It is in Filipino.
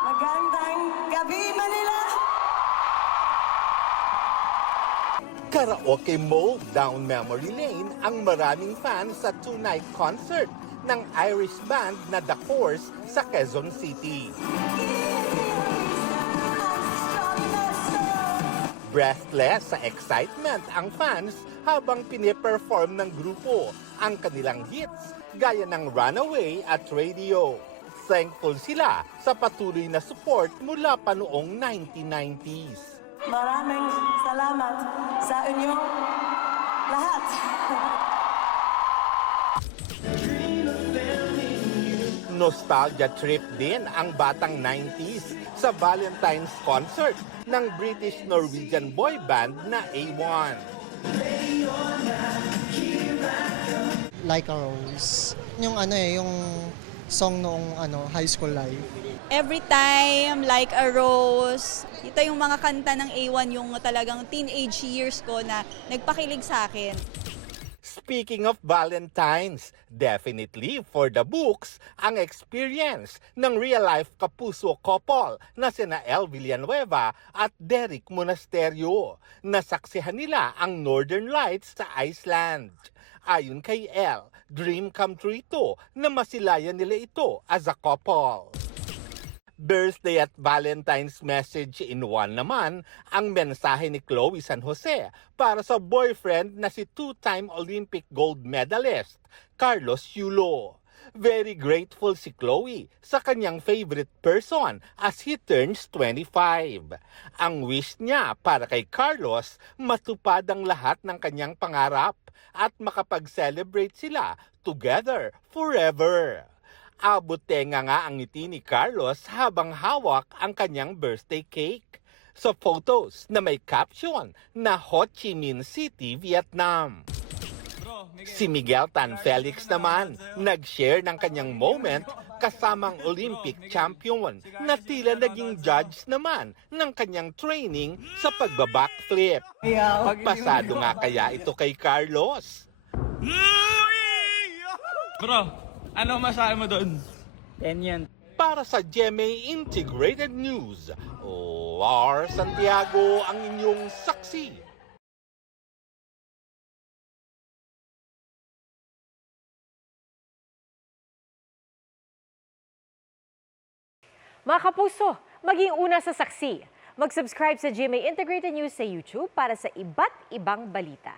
Magandang gabi, Manila! Karaoke mode down memory lane ang maraming fans sa two-night concert ng Irish band na The Horse sa Quezon City. Breathless sa excitement ang fans habang piniperform ng grupo ang kanilang hits gaya ng Runaway at Radio. Thankful sila sa patuloy na support mula pa noong 1990s. Maraming salamat sa inyong lahat. Nostalgia trip din ang batang 90s sa Valentine's concert ng British-Norwegian boy band na A1. Like a Rose. Yung yung song noong high school life. Every time, Like a Rose. Ito yung mga kanta ng A1, yung talagang teenage years ko na nagpakilig sa akin. Speaking of Valentine's, definitely for the books ang experience ng real-life kapuso couple na sina Elle Villanueva at Derek Monasterio. Nasaksihan nila ang Northern Lights sa Iceland. Ayon kay Elle, dream come true ito na masilayan nila ito as a couple. Birthday at Valentine's message in one naman ang mensahe ni Chloe San Jose para sa boyfriend na si two-time Olympic gold medalist, Carlos Yulo. Very grateful si Chloe sa kanyang favorite person as he turns 25. Ang wish niya para kay Carlos, matupad ang lahat ng kanyang pangarap at makapag-celebrate sila together forever. Abot tenga nga ang ngiti ni Carlos habang hawak ang kanyang birthday cake. Sa photos na may caption na Ho Chi Minh City, Vietnam. Si Miguel Tan Felix naman nag-share ng kanyang moment kasamang Olympic champion na tila naging judge naman ng kanyang training sa pagbabackflip. Pasado nga kaya ito kay Carlos? Bro, ano masahe mo doon? 10 yan. Para sa GMA Integrated News, Lars Santiago ang inyong saksi. Mga kapuso, maging una sa saksi. Mag-subscribe sa GMA Integrated News sa YouTube para sa iba't ibang balita.